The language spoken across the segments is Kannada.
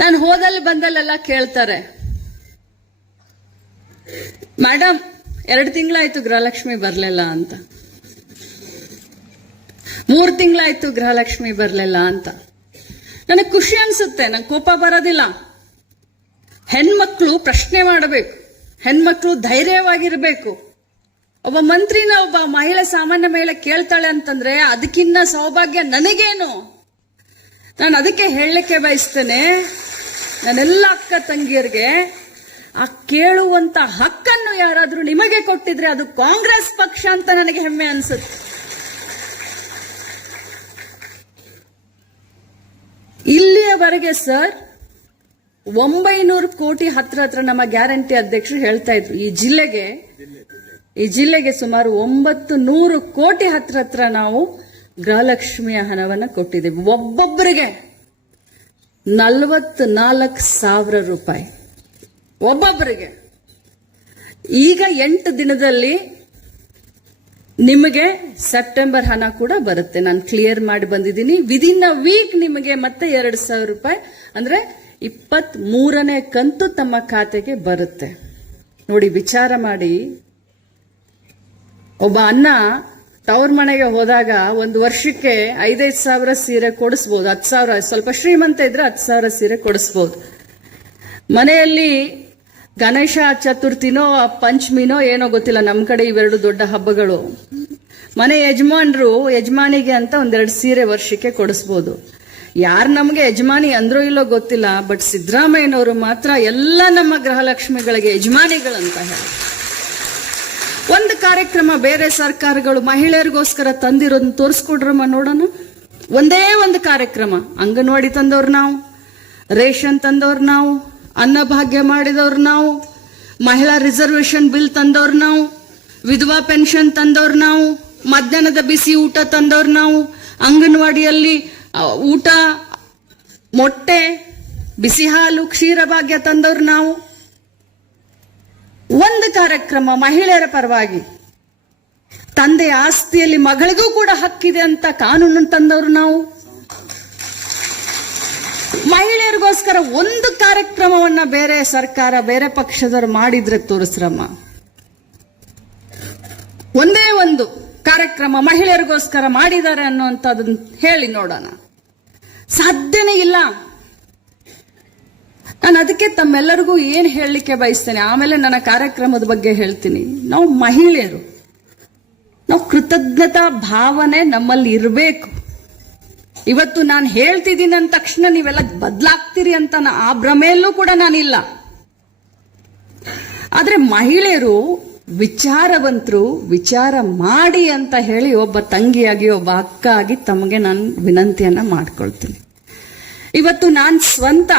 ನಾನು ಹೋದಲ್ಲಿ ಬಂದಲ್ಲೆಲ್ಲ ಕೇಳ್ತಾರೆ, ಮೇಡಮ್ 2 ತಿಂಗಳಾಯ್ತು ಗೃಹಲಕ್ಷ್ಮಿ ಬರ್ಲಿಲ್ಲ ಅಂತ, 3 ತಿಂಗಳಾಯ್ತು ಗೃಹಲಕ್ಷ್ಮಿ ಬರ್ಲಿಲ್ಲ ಅಂತ. ನನಗೆ ಖುಷಿ ಅನ್ಸುತ್ತೆ, ನಂಗೆ ಕೋಪ ಬರೋದಿಲ್ಲ. ಹೆಣ್ಮಕ್ಳು ಪ್ರಶ್ನೆ ಮಾಡಬೇಕು, ಹೆಣ್ಮಕ್ಳು ಧೈರ್ಯವಾಗಿರ್ಬೇಕು. ಒಬ್ಬ ಮಂತ್ರಿನ ಒಬ್ಬ ಮಹಿಳೆ, ಸಾಮಾನ್ಯ ಮಹಿಳೆ ಕೇಳ್ತಾಳೆ ಅಂತಂದ್ರೆ ಅದಕ್ಕಿನ್ನ ಸೌಭಾಗ್ಯ ನನಗೇನು. ನಾನು ಅದಕ್ಕೆ ಹೇಳಲಿಕ್ಕೆ ಬಯಸ್ತೇನೆ, ನನ್ನೆಲ್ಲ ಅಕ್ಕ ತಂಗಿಯರಿಗೆ, ಆ ಕೇಳುವಂತ ಹಕ್ಕನ್ನು ಯಾರಾದ್ರೂ ನಿಮಗೆ ಕೊಟ್ಟಿದ್ರೆ ಅದು ಕಾಂಗ್ರೆಸ್ ಪಕ್ಷ ಅಂತ ನನಗೆ ಹೆಮ್ಮೆ ಅನ್ಸುತ್ತೆ. ಇಲ್ಲಿಯವರೆಗೆ ಸರ್ 900 ಕೋಟಿ ಹತ್ರ ನಮ್ಮ ಗ್ಯಾರಂಟಿ ಅಧ್ಯಕ್ಷರು ಹೇಳ್ತಾ ಇದ್ರು. ಈ ಜಿಲ್ಲೆಗೆ ಸುಮಾರು 900 ಕೋಟಿ ಹತ್ರ ನಾವು ಗೃಹಲಕ್ಷ್ಮಿಯ ಹಣವನ್ನ ಕೊಟ್ಟಿದ್ದೇವೆ. ಒಬ್ಬೊಬ್ಬರಿಗೆ 44,000 ರೂಪಾಯಿ ಒಬ್ಬೊಬ್ಬರಿಗೆ. ಈಗ 8 ದಿನದಲ್ಲಿ ನಿಮಗೆ ಸೆಪ್ಟೆಂಬರ್ ಹಣ ಕೂಡ ಬರುತ್ತೆ. ನಾನು ಕ್ಲಿಯರ್ ಮಾಡಿ ಬಂದಿದ್ದೀನಿ. ವಿದಿನ್ ಅ ವೀಕ್ ನಿಮಗೆ ಮತ್ತೆ 2,000 ರೂಪಾಯಿ ಅಂದ್ರೆ 23ನೇ ಕಂತು ತಮ್ಮ ಖಾತೆಗೆ ಬರುತ್ತೆ. ನೋಡಿ, ವಿಚಾರ ಮಾಡಿ. ಒಬ್ಬ ಅಣ್ಣ ತವ್ರ ಮನೆಗೆ ಹೋದಾಗ 1 ವರ್ಷಕ್ಕೆ 5,000 ಸಾವಿರ ಸೀರೆ ಕೊಡಿಸ್ಬೋದು. 10,000 ಸ್ವಲ್ಪ ಶ್ರೀಮಂತ ಇದ್ರೆ 10,000 ಸೀರೆ ಕೊಡಿಸ್ಬೋದು. ಮನೆಯಲ್ಲಿ ಗಣೇಶ ಚತುರ್ಥಿನೋ ಪಂಚಮಿನೋ ಏನೋ ಗೊತ್ತಿಲ್ಲ, ನಮ್ಮ ಕಡೆ ಇವೆರಡು ದೊಡ್ಡ ಹಬ್ಬಗಳು. ಮನೆ ಯಜಮಾನಿಗೆ ಅಂತ 1-2 ಸೀರೆ ವರ್ಷಕ್ಕೆ ಕೊಡಿಸ್ಬೋದು. ಯಾರು ನಮಗೆ ಯಜಮಾನಿ ಅಂದ್ರೋ ಇಲ್ಲೋ ಗೊತ್ತಿಲ್ಲ, ಬಟ್ ಸಿದ್ದರಾಮಯ್ಯನವರು ಮಾತ್ರ ಎಲ್ಲ ನಮ್ಮ ಗೃಹಲಕ್ಷ್ಮಿಗಳಿಗೆ ಯಜಮಾನಿಗಳಂತ ಹೇಳಿ ಒಂದು ಕಾರ್ಯಕ್ರಮ ಬೇರೆ ಸರ್ಕಾರಗಳು ಮಹಿಳೆಯರಿಗೋಸ್ಕರ ತಂದಿರೋದನ್ನ ತೋರಿಸ್ಕೊಡ್ರಮ್ಮ ನೋಡೋಣ. ಒಂದೇ ಒಂದು ಕಾರ್ಯಕ್ರಮ. ಅಂಗನವಾಡಿ ತಂದವ್ರು ನಾವು, ರೇಷನ್ ತಂದವ್ರು ನಾವು, ಅನ್ನಭಾಗ್ಯ ಮಾಡಿದವ್ರು ನಾವು, ಮಹಿಳಾ ರಿಸರ್ವೇಶನ್ ಬಿಲ್ ತಂದವ್ರು ನಾವು, ವಿಧವಾ ಪೆನ್ಷನ್ ತಂದವ್ರು ನಾವು, ಮಧ್ಯಾಹ್ನದ ಬಿಸಿ ಊಟ ತಂದವ್ರು ನಾವು, ಅಂಗನವಾಡಿಯಲ್ಲಿ ಊಟ, ಮೊಟ್ಟೆ, ಬಿಸಿ ಹಾಲು, ಕ್ಷೀರಭಾಗ್ಯ ತಂದವ್ರು ನಾವು. ಒಂದು ಕಾರ್ಯಕ್ರಮ ಮಹಿಳೆಯರ ಪರವಾಗಿ, ತಂದೆಯ ಆಸ್ತಿಯಲ್ಲಿ ಮಗಳಿಗೂ ಕೂಡ ಹಕ್ಕಿದೆ ಅಂತ ಕಾನೂನು ತಂದವರು ನಾವು. ಮಹಿಳೆಯರಿಗೋಸ್ಕರ ಒಂದು ಕಾರ್ಯಕ್ರಮವನ್ನ ಬೇರೆ ಸರ್ಕಾರ, ಬೇರೆ ಪಕ್ಷದವರು ಮಾಡಿದ್ರೆ ತೋರಿಸ್ರಮ್ಮ. ಒಂದೇ ಒಂದು ಕಾರ್ಯಕ್ರಮ ಮಹಿಳೆಯರಿಗೋಸ್ಕರ ಮಾಡಿದ್ದಾರೆ ಅನ್ನುವಂಥದ್ದನ್ನು ಹೇಳಿ ನೋಡೋಣ. ಸಾಧ್ಯನೇ ಇಲ್ಲ. ನಾನು ಅದಕ್ಕೆ ತಮ್ಮೆಲ್ಲರಿಗೂ ಏನ್ ಹೇಳಲಿಕ್ಕೆ ಬಯಸ್ತೇನೆ, ಆಮೇಲೆ ನನ್ನ ಕಾರ್ಯಕ್ರಮದ ಬಗ್ಗೆ ಹೇಳ್ತೀನಿ. ನಾವು ಮಹಿಳೆಯರು, ನಾವು ಕೃತಜ್ಞತಾ ಭಾವನೆ ನಮ್ಮಲ್ಲಿ ಇರಬೇಕು. ಇವತ್ತು ನಾನು ಹೇಳ್ತಿದ್ದೀನಿ ಅಂದ ತಕ್ಷಣ ನೀವೆಲ್ಲ ಬದಲಾಗ್ತೀರಿ ಅಂತ ಆ ಭ್ರಮೆಯಲ್ಲೂ ಕೂಡ ನಾನಿಲ್ಲ. ಆದ್ರೆ ಮಹಿಳೆಯರು ವಿಚಾರವಂತರು, ವಿಚಾರ ಮಾಡಿ ಅಂತ ಹೇಳಿ ಒಬ್ಬ ತಂಗಿಯಾಗಿ, ಒಬ್ಬ ಅಕ್ಕ ಆಗಿ ತಮಗೆ ನಾನು ವಿನಂತಿಯನ್ನ ಮಾಡ್ಕೊಳ್ತೀನಿ. ಇವತ್ತು ನಾನು ಸ್ವಂತ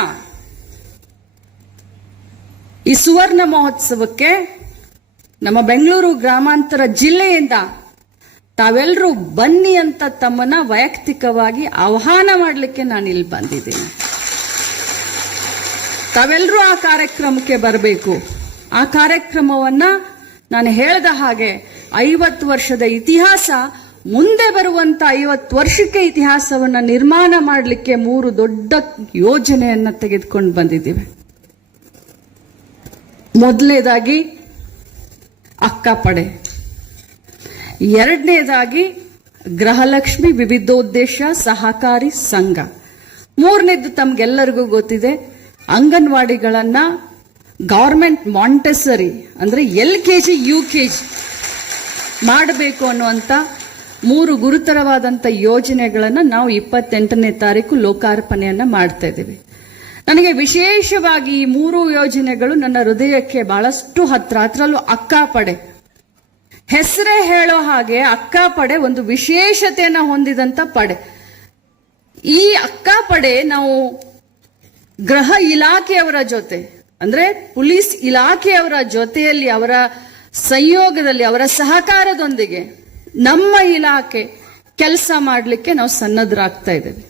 ಈ ಸುವರ್ಣ ಮಹೋತ್ಸವಕ್ಕೆ ನಮ್ಮ ಬೆಂಗಳೂರು ಗ್ರಾಮಾಂತರ ಜಿಲ್ಲೆಯಿಂದ ತಾವೆಲ್ಲರೂ ಬನ್ನಿ ಅಂತ ತಮ್ಮನ್ನ ವೈಯಕ್ತಿಕವಾಗಿ ಆಹ್ವಾನ ಮಾಡಲಿಕ್ಕೆ ನಾನು ಇಲ್ಲಿ ಬಂದಿದ್ದೀನಿ. ತಾವೆಲ್ಲರೂ ಆ ಕಾರ್ಯಕ್ರಮಕ್ಕೆ ಬರಬೇಕು. ಆ ಕಾರ್ಯಕ್ರಮವನ್ನ ನಾನು ಹೇಳಿದ ಹಾಗೆ 50 ವರ್ಷದ ಇತಿಹಾಸ, ಮುಂದೆ ಬರುವಂತ 50 ವರ್ಷಕ್ಕೆ ಇತಿಹಾಸವನ್ನ ನಿರ್ಮಾಣ ಮಾಡಲಿಕ್ಕೆ 3 ದೊಡ್ಡ ಯೋಜನೆಯನ್ನ ತೆಗೆದುಕೊಂಡು ಬಂದಿದ್ದೀವಿ. ಮೊದಲನೇದಾಗಿ ಅಕ್ಕಪಡೆ, ಎರಡನೇದಾಗಿ ಗೃಹಲಕ್ಷ್ಮಿ ವಿವಿಧೋದ್ದೇಶ ಸಹಕಾರಿ ಸಂಘ, ಮೂರನೇದು ತಮ್ಗೆಲ್ಲರಿಗೂ ಗೊತ್ತಿದೆ, ಅಂಗನವಾಡಿಗಳನ್ನ ಗವರ್ಮೆಂಟ್ ಮಾಂಟೆಸರಿ ಅಂದ್ರೆ LKG UKG ಮಾಡಬೇಕು ಅನ್ನುವಂತ 3 ಗುರುತರವಾದಂತ ಯೋಜನೆಗಳನ್ನ ನಾವು 28ನೇ ತಾರೀಕು ಲೋಕಾರ್ಪಣೆಯನ್ನ ಮಾಡ್ತಾ ಇದ್ದೀವಿ. ನನಗೆ ವಿಶೇಷವಾಗಿ ಈ 3 ಯೋಜನೆಗಳು ನನ್ನ ಹೃದಯಕ್ಕೆ ಬಹಳಷ್ಟು ಹತ್ರ. ಅದರಲ್ಲೂ ಅಕ್ಕಪಡೆ, ಹೆಸರೇ ಹೇಳೋ ಹಾಗೆ ಅಕ್ಕಪಡೆ ಒಂದು ವಿಶೇಷತೆಯನ್ನ ಹೊಂದಿದಂತ ಪಡೆ. ಈ ಅಕ್ಕಪಡೆ ನಾವು ಗೃಹ ಇಲಾಖೆಯವರ ಜೊತೆ ಅಂದ್ರೆ ಪೊಲೀಸ್ ಇಲಾಖೆಯವರ ಜೊತೆಯಲ್ಲಿ, ಅವರ ಸಂಯೋಗದಲ್ಲಿ, ಅವರ ಸಹಕಾರದೊಂದಿಗೆ ನಮ್ಮ ಇಲಾಖೆ ಕೆಲಸ ಮಾಡಲಿಕ್ಕೆ ನಾವು ಸನ್ನದ್ಧರಾಗ್ತಾ ಇದ್ದೇವೆ.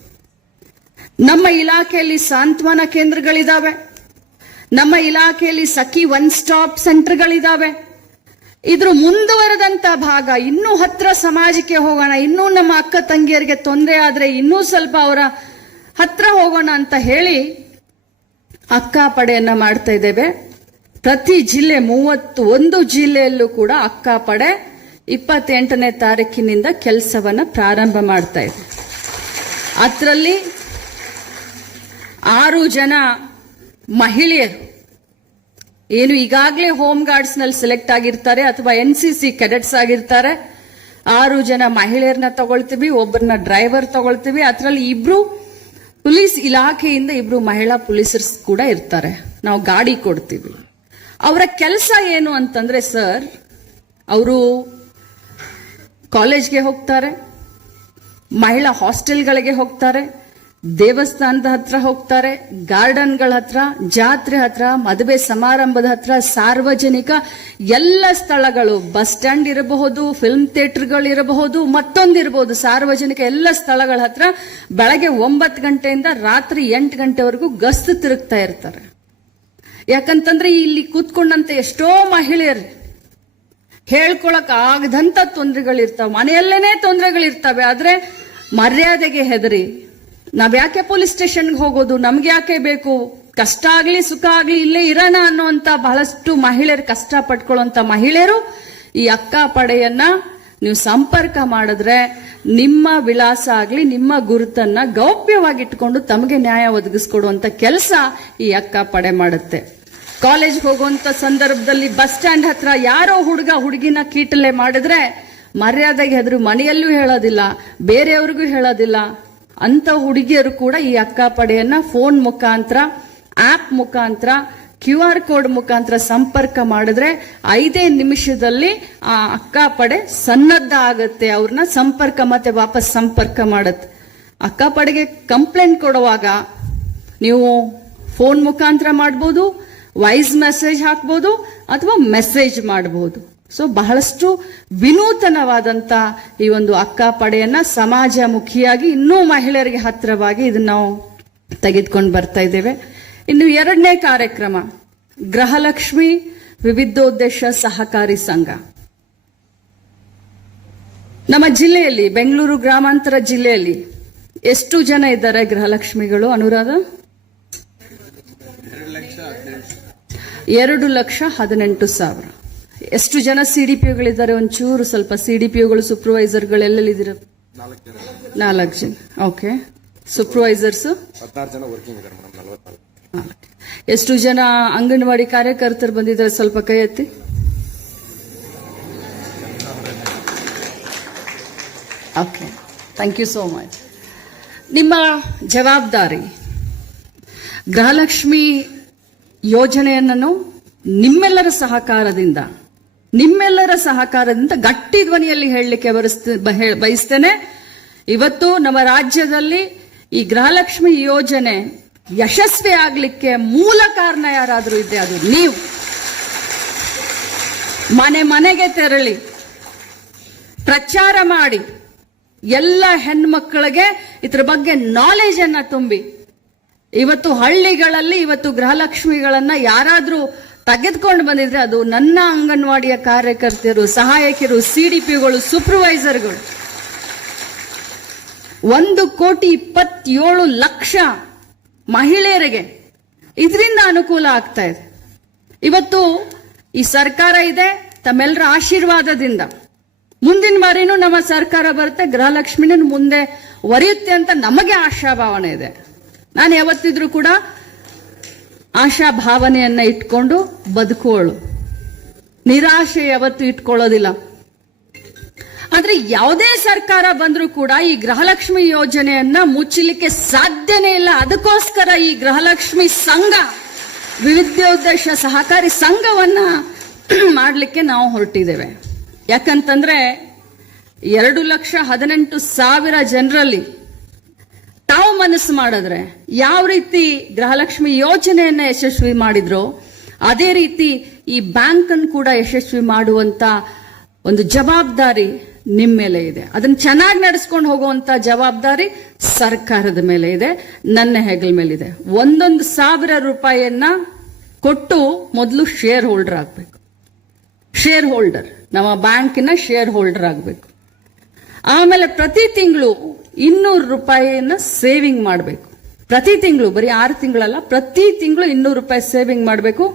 ನಮ್ಮ ಇಲಾಖೆಯಲ್ಲಿ ಸಾಂತ್ವನ ಕೇಂದ್ರಗಳಿದಾವೆ, ನಮ್ಮ ಇಲಾಖೆಯಲ್ಲಿ ಸಖಿ 1 ಸ್ಟಾಪ್ ಸೆಂಟರ್ಗಳಿದಾವೆ. ಇದ್ರ ಮುಂದುವರೆದಂತ ಭಾಗ, ಇನ್ನೂ ಹತ್ರ ಸಮಾಜಕ್ಕೆ ಹೋಗೋಣ, ಇನ್ನೂ ನಮ್ಮ ಅಕ್ಕ ತಂಗಿಯರಿಗೆ ತೊಂದರೆ ಆದ್ರೆ ಇನ್ನೂ ಸ್ವಲ್ಪ ಅವರ ಹತ್ರ ಹೋಗೋಣ ಅಂತ ಹೇಳಿ ಅಕ್ಕಾ ಪಡೆಯನ್ನ ಮಾಡ್ತಾ ಇದ್ದೇವೆ. ಪ್ರತಿ ಜಿಲ್ಲೆ 31 ಜಿಲ್ಲೆಯಲ್ಲೂ ಕೂಡ ಅಕ್ಕಾ ಪಡೆ 28ನೇ ತಾರೀಕಿನಿಂದ ಕೆಲಸವನ್ನ ಪ್ರಾರಂಭ ಮಾಡ್ತಾ ಇದೆ. ಅದರಲ್ಲಿ 6 ಜನ ಮಹಿಳೆಯರು ಏನು ಈಗಾಗಲೇ ಹೋಮ್ ಗಾರ್ಡ್ಸ್ ನಲ್ಲಿ ಸೆಲೆಕ್ಟ್ ಆಗಿರ್ತಾರೆ ಅಥವಾ NCC ಕೆಡೆಟ್ಸ್ ಆಗಿರ್ತಾರೆ. 6 ಜನ ಮಹಿಳೆಯರನ್ನ ತಗೊಳ್ತೀವಿ, ಒಬ್ಬರನ್ನ ಡ್ರೈವರ್ ತಗೊಳ್ತೀವಿ. ಅದರಲ್ಲಿ 2 ಪೊಲೀಸ್ ಇಲಾಖೆಯಿಂದ 2 ಮಹಿಳಾ ಪೊಲೀಸರ್ಸ್ ಕೂಡ ಇರ್ತಾರೆ. ನಾವು ಗಾಡಿ ಕೊಡ್ತೀವಿ. ಅವರ ಕೆಲಸ ಏನು ಅಂತಂದ್ರೆ ಸರ್, ಅವರು ಕಾಲೇಜ್ಗೆ ಹೋಗ್ತಾರೆ, ಮಹಿಳಾ ಹಾಸ್ಟೆಲ್ಗಳಿಗೆ ಹೋಗ್ತಾರೆ, ದೇವಸ್ಥಾನದ ಹತ್ರ ಹೋಗ್ತಾರೆ, ಗಾರ್ಡನ್ಗಳ ಹತ್ರ, ಜಾತ್ರೆ ಹತ್ರ, ಮದುವೆ ಸಮಾರಂಭದ ಹತ್ರ, ಸಾರ್ವಜನಿಕ ಎಲ್ಲ ಸ್ಥಳಗಳು, ಬಸ್ ಸ್ಟ್ಯಾಂಡ್ ಇರಬಹುದು, ಫಿಲ್ಮ್ ಥಿಯೇಟರ್ಗಳು ಇರಬಹುದು, ಮತ್ತೊಂದಿರಬಹುದು, ಸಾರ್ವಜನಿಕ ಎಲ್ಲ ಸ್ಥಳಗಳ ಹತ್ರ ಬೆಳಗ್ಗೆ 9 ಗಂಟೆಯಿಂದ ರಾತ್ರಿ 8 ಗಂಟೆವರೆಗೂ ಗಸ್ತು ತಿರುಗ್ತಾ ಇರ್ತಾರೆ. ಯಾಕಂತಂದ್ರೆ ಇಲ್ಲಿ ಕೂತ್ಕೊಂಡಂತ ಎಷ್ಟೋ ಮಹಿಳೆಯರು ಹೇಳ್ಕೊಳಕ್ ಆಗದಂತ ತೊಂದರೆಗಳಿರ್ತಾವೆ, ಮನೆಯಲ್ಲೇನೆ ತೊಂದರೆಗಳಿರ್ತವೆ. ಆದ್ರೆ ಮರ್ಯಾದೆಗೆ ಹೆದರಿ ನಾವ್ಯಾಕೆ ಪೊಲೀಸ್ ಸ್ಟೇಷನ್ಗೆ ಹೋಗೋದು, ನಮ್ಗೆ ಯಾಕೆ ಬೇಕು, ಕಷ್ಟ ಆಗ್ಲಿ ಸುಖ ಆಗ್ಲಿ ಇಲ್ಲೇ ಇರೋಣ ಅನ್ನೋಂತ ಬಹಳಷ್ಟು ಮಹಿಳೆಯರು, ಕಷ್ಟ ಪಟ್ಕೊಳ್ಳುವಂತ ಮಹಿಳೆಯರು ಈ ಅಕ್ಕಾ ಪಡೆಯನ್ನ ನೀವು ಸಂಪರ್ಕ ಮಾಡಿದ್ರೆ ನಿಮ್ಮ ವಿಳಾಸ ಆಗ್ಲಿ ನಿಮ್ಮ ಗುರುತನ್ನ ಗೌಪ್ಯವಾಗಿಟ್ಕೊಂಡು ತಮಗೆ ನ್ಯಾಯ ಒದಗಿಸ್ಕೊಡುವಂತ ಕೆಲಸ ಈ ಅಕ್ಕಾ ಪಡೆ ಮಾಡುತ್ತೆ. ಕಾಲೇಜ್ಗೆ ಹೋಗುವಂತ ಸಂದರ್ಭದಲ್ಲಿ ಬಸ್ ಸ್ಟ್ಯಾಂಡ್ ಹತ್ರ ಯಾರೋ ಹುಡುಗ ಹುಡುಗಿನ ಕೀಟಲೆ ಮಾಡಿದ್ರೆ ಮರ್ಯಾದೆಗೆ ಹೆದರು ಮನೆಯಲ್ಲೂ ಹೇಳೋದಿಲ್ಲ, ಬೇರೆಯವ್ರಿಗೂ ಹೇಳೋದಿಲ್ಲ. ಅಂತ ಹುಡುಗಿಯರು ಕೂಡ ಈ ಅಕ್ಕಾ ಪಡೆಯನ್ನ ಫೋನ್ ಮುಖಾಂತರ, ಆಪ್ ಮುಖಾಂತರ, QR ಕೋಡ್ ಮುಖಾಂತರ ಸಂಪರ್ಕ ಮಾಡಿದ್ರೆ 5 ನಿಮಿಷದಲ್ಲಿ ಆ ಅಕ್ಕಾ ಪಡೆ ಸನ್ನದ್ಧ ಆಗುತ್ತೆ. ಅವ್ರನ್ನ ಸಂಪರ್ಕ ಮತ್ತೆ ವಾಪಸ್ ಸಂಪರ್ಕ ಮಾಡುತ್ತೆ. ಅಕ್ಕಾ ಪಡೆಗೆ ಕಂಪ್ಲೇಂಟ್ ಕೊಡುವಾಗ ನೀವು ಫೋನ್ ಮುಖಾಂತರ ಮಾಡಬಹುದು, ವಾಯ್ಸ್ ಮೆಸೇಜ್ ಹಾಕಬಹುದು ಅಥವಾ ಮೆಸೇಜ್ ಮಾಡಬಹುದು. ಸೊ ಬಹಳಷ್ಟು ವಿನೂತನವಾದಂತ ಈ ಒಂದು ಅಕ್ಕಾ ಪಡೆಯನ್ನ ಸಮಾಜಮುಖಿಯಾಗಿ ಇನ್ನೂ ಮಹಿಳೆಯರಿಗೆ ಹತ್ತಿರವಾಗಿ ಇದನ್ನ ನಾವು ತೆಗೆದುಕೊಂಡು ಬರ್ತಾ ಇದ್ದೇವೆ. ಇನ್ನು 2ನೇ ಕಾರ್ಯಕ್ರಮ ಗೃಹಲಕ್ಷ್ಮಿ ವಿವಿಧೋದ್ದೇಶ ಸಹಕಾರಿ ಸಂಘ. ನಮ್ಮ ಜಿಲ್ಲೆಯಲ್ಲಿ, ಬೆಂಗಳೂರು ಗ್ರಾಮಾಂತರ ಜಿಲ್ಲೆಯಲ್ಲಿ ಎಷ್ಟು ಜನ ಇದ್ದಾರೆ ಗೃಹಲಕ್ಷ್ಮಿಗಳು ಅನುರಾಧ? 2,18,000. ಎಷ್ಟು ಜನ CDPOಗಳಿದ್ದಾರೆ? ಒಂಚೂರು ಸ್ವಲ್ಪ CDPOಗಳು, ಸೂಪರ್ವೈಸರ್ಗಳು ಎಲ್ಲೆಲ್ಲಿದ್ದೀರ? 4 ಜನ. ಓಕೆ. ಸೂಪರ್ವೈಸರ್ಸ್ 16 ಜನ ವರ್ಕಿಂಗ್ ಇದ್ದಾರೆ ಮೇಡಮ್. 44. ಎಷ್ಟು ಜನ ಅಂಗನವಾಡಿ ಕಾರ್ಯಕರ್ತರು ಬಂದಿದ್ದಾರೆ? ಸ್ವಲ್ಪ ಕೈ ಎತ್ತಿ. Okay, thank you so much. ನಿಮ್ಮ ಜವಾಬ್ದಾರಿ ಗೃಹಲಕ್ಷ್ಮಿ ಯೋಜನೆಯನ್ನು ನಿಮ್ಮೆಲ್ಲರ ಸಹಕಾರದಿಂದ ಗಟ್ಟಿ ಧ್ವನಿಯಲ್ಲಿ ಹೇಳಲಿಕ್ಕೆ ಬಯಸ್ತೇನೆ. ಇವತ್ತು ನಮ್ಮ ರಾಜ್ಯದಲ್ಲಿ ಈ ಗೃಹಲಕ್ಷ್ಮಿ ಯೋಜನೆ ಯಶಸ್ವಿ ಆಗಲಿಕ್ಕೆ ಮೂಲ ಕಾರಣ ಯಾರಾದರೂ ಇದೆ, ಅದು ನೀವು. ಮನೆ ಮನೆಗೆ ತೆರಳಿ ಪ್ರಚಾರ ಮಾಡಿ ಎಲ್ಲ ಹೆಣ್ಮಕ್ಕಳಿಗೆ ಇದ್ರ ಬಗ್ಗೆ ನಾಲೆಜ್ ಅನ್ನ ತುಂಬಿ, ಇವತ್ತು ಹಳ್ಳಿಗಳಲ್ಲಿ ಇವತ್ತು ಗೃಹಲಕ್ಷ್ಮಿಗಳನ್ನ ಯಾರಾದ್ರೂ ತೆಗೆದುಕೊಂಡು ಬಂದಿದ್ರೆ ಅದು ನನ್ನ ಅಂಗನವಾಡಿಯ ಕಾರ್ಯಕರ್ತರು, ಸಹಾಯಕಿಯರು, CDPOಗಳು, ಸೂಪರ್ವೈಸರ್ಗಳು. 1,27,00,000 ಮಹಿಳೆಯರಿಗೆ ಇದರಿಂದ ಅನುಕೂಲ ಆಗ್ತಾ ಇದೆ. ಇವತ್ತು ಈ ಸರ್ಕಾರ ಇದೆ, ತಮ್ಮೆಲ್ಲರ ಆಶೀರ್ವಾದದಿಂದ ಮುಂದಿನ ಬಾರಿನೂ ನಮ್ಮ ಸರ್ಕಾರ ಬರುತ್ತೆ, ಗೃಹಲಕ್ಷ್ಮಿನ ಮುಂದೆ ಒರೆಯುತ್ತೆ ಅಂತ ನಮಗೆ ಆಶಾಭಾವನೆ ಇದೆ. ನಾನು ಯಾವತ್ತಿದ್ರೂ ಕೂಡ ಆಶಾಭಾವನೆಯನ್ನ ಇಟ್ಕೊಂಡು ಬದುಕೋಳು, ನಿರಾಶೆ ಯಾವತ್ತು ಇಟ್ಕೊಳ್ಳೋದಿಲ್ಲ. ಆದ್ರೆ ಯಾವುದೇ ಸರ್ಕಾರ ಬಂದ್ರೂ ಕೂಡ ಈ ಗೃಹಲಕ್ಷ್ಮಿ ಯೋಜನೆಯನ್ನ ಮುಚ್ಚಲಿಕ್ಕೆ ಸಾಧ್ಯನೇ ಇಲ್ಲ. ಅದಕ್ಕೋಸ್ಕರ ಈ ಗೃಹಲಕ್ಷ್ಮಿ ಸಂಘ, ವಿವಿಧೋದ್ದೇಶ ಸಹಕಾರಿ ಸಂಘವನ್ನ ಮಾಡಲಿಕ್ಕೆ ನಾವು ಹೊರಟಿದ್ದೇವೆ. ಯಾಕಂತಂದ್ರೆ 2,18,000 ಜನರಲ್ಲಿ ತಾವು ಮನಸ್ಸು ಮಾಡಿದ್ರೆ ಯಾವ ರೀತಿ ಗೃಹಲಕ್ಷ್ಮಿ ಯೋಜನೆಯನ್ನ ಯಶಸ್ವಿ ಮಾಡಿದ್ರೋ ಅದೇ ರೀತಿ ಈ ಬ್ಯಾಂಕ್ ಅನ್ನು ಕೂಡ ಯಶಸ್ವಿ ಮಾಡುವಂತ ಒಂದು ಜವಾಬ್ದಾರಿ ನಿಮ್ಮ ಮೇಲೆ ಇದೆ. ಅದನ್ನ ಚೆನ್ನಾಗಿ ನಡೆಸ್ಕೊಂಡು ಹೋಗುವಂತ ಜವಾಬ್ದಾರಿ ಸರ್ಕಾರದ ಮೇಲೆ ಇದೆ, ನನ್ನ ಹೆಗಲ ಮೇಲಿದೆ. 1,1,000 ರೂಪಾಯಿಯನ್ನ ಕೊಟ್ಟು ಮೊದಲು ಶೇರ್ ಹೋಲ್ಡರ್ ಆಗಬೇಕು. ಶೇರ್ ಹೋಲ್ಡರ್, ನಮ್ಮ ಬ್ಯಾಂಕಿನ ಶೇರ್ ಹೋಲ್ಡರ್ ಆಗಬೇಕು. ಆಮೇಲೆ ಪ್ರತಿ ತಿಂಗಳು 200 ರೂಪಾಯಿಯನ್ನ ಸೇವಿಂಗ್ ಮಾಡಬೇಕು. ಪ್ರತಿ ತಿಂಗಳು, ಬರೀ 6 ತಿಂಗಳಲ್ಲ, ಪ್ರತಿ ತಿಂಗಳು 200 ರೂಪಾಯಿ ಸೇವಿಂಗ್ ಮಾಡಬೇಕು.